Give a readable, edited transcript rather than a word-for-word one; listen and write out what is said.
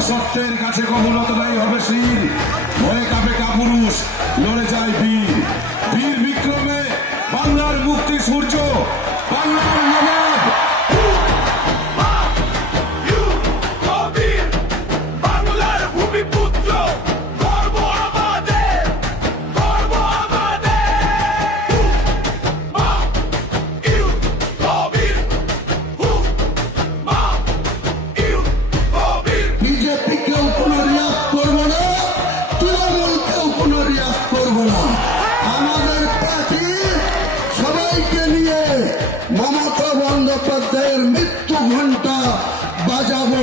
অসত্যের কাছে কবুলতটাই হবে শির, ভয়ে কাঁপে কাপুরুষ, লড়ে যায় বীর। বীর বিক্রমে বাংলার মুক্তি সূর্য, বাংলার নবাব। বাংলার ভূমিপুত্র, গর্ব আমাদের, গর্ব আমাদের। মা ইউ কবির, মা ইউ কবির। বিজেপিকেও কোনো রিয়াক্ট করবো না, তৃণমূলকেও কোনো রিয়াক্ট করবো না। আমাদের পার্টি সবাইকে নিয়ে মমতা বন্দ্যোপাধ্যায়ের মৃত্যু ঘণ্টা বাজাবো।